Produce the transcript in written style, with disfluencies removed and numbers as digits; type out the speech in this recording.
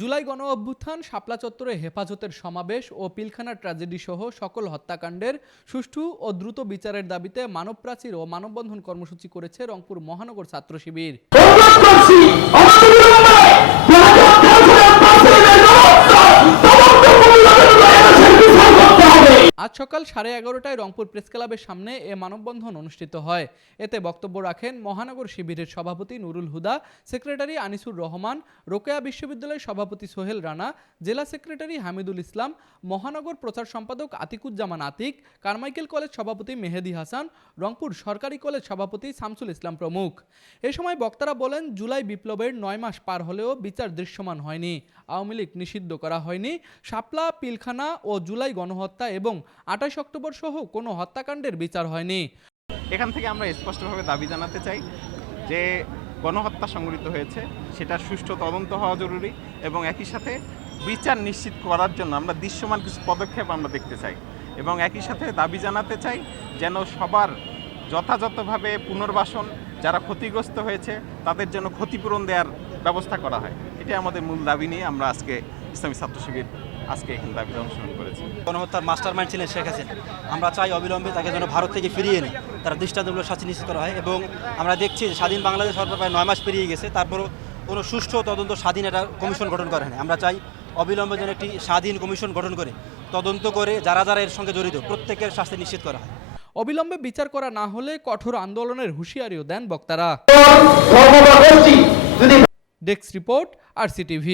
জুলাই গণ অভ্যুত্থান, শাপলা চত্বরে হেফাজতের সমাবেশ ও পিলখানা ট্র্যাজেডি সহ সকল হত্যাকাণ্ডের সুষ্ঠু ও দ্রুত বিচারের দাবিতে মানবপ্রাচীর ও মানববন্ধন কর্মসূচি করেছে রংপুর মহানগর ছাত্র শিবির। আজ সকাল 11:30টায় রংপুর প্রেস ক্লাবের সামনে এ মানববন্ধন অনুষ্ঠিত হয়। এতে বক্তব্য রাখেন মহানগর শিবিরের সভাপতি নুরুল হুদা, সেক্রেটারি আনিসুর রহমান, রোকেয়া বিশ্ববিদ্যালয়ের সভাপতি সোহেল রানা, জেলা সেক্রেটারি হামিদুল ইসলাম, মহানগর প্রচার সম্পাদক আতিকুজ্জামান আতিক, কারমাইকেল কলেজ সভাপতি মেহেদি হাসান, রংপুর সরকারি কলেজ সভাপতি শামসুল ইসলাম প্রমুখ। এ সময় বক্তারা বলেন, জুলাই বিপ্লবের 9 মাস পার হলেও বিচার দৃশ্যমান হয়নি, আওয়ামী লীগ নিষিদ্ধ করা হয়নি, শাপলা, পিলখানা ও জুলাই গণহত্যা এবং 28 অক্টোবর সহ কোনো হত্যাকাণ্ডের বিচার হয়নি। এখান থেকে আমরা স্পষ্টভাবে দাবি জানাতে চাই যে গণহত্যা সংঘটিত হয়েছে, সেটার সুষ্ঠু তদন্ত হওয়া জরুরি এবং একই সাথে বিচার নিশ্চিত করার জন্য আমরা দৃশ্যমান কিছু পদক্ষেপ আমরা দেখতে চাই এবং একই সাথে দাবি জানাতে চাই যেন সবার যথাযথভাবে পুনর্বাসন, যারা ক্ষতিগ্রস্ত হয়েছে তাদের জন্য ক্ষতিপূরণ দেওয়ার ব্যবস্থা করা হয়। এটা আমাদের মূল দাবি নিয়ে আমরা আজকে ইসলামী ছাত্র শিবির এখানে দাবি অংশগ্রহণ করেছি। গণহত্যার মাস্টারমাইন্ড ছিলেন শেখ হাসিনা। আমরা চাই অবিলম্বে তাকে যেন ভারত থেকে ফিরিয়ে এনে তারা দৃষ্টান্তমূলক শাস্তি নিশ্চিত করা হয় এবং আমরা দেখছি যে স্বাধীন বাংলাদেশ সরকার প্রায় 9 মাস পেরিয়ে গেছে, তারপরও কোনো সুষ্ঠু তদন্ত স্বাধীন একটা কমিশন গঠন করা হয়নি। আমরা চাই অবিলম্বে যেন একটি স্বাধীন কমিশন গঠন করে তদন্ত করে যারা যারা এর সঙ্গে জড়িত প্রত্যেকের শাস্তি নিশ্চিত করা হয়। অবিলম্বে বিচার করা না হলে কঠোর আন্দোলনের হুঁশিয়ারিও দেন বক্তারা। Desk report, RCTV।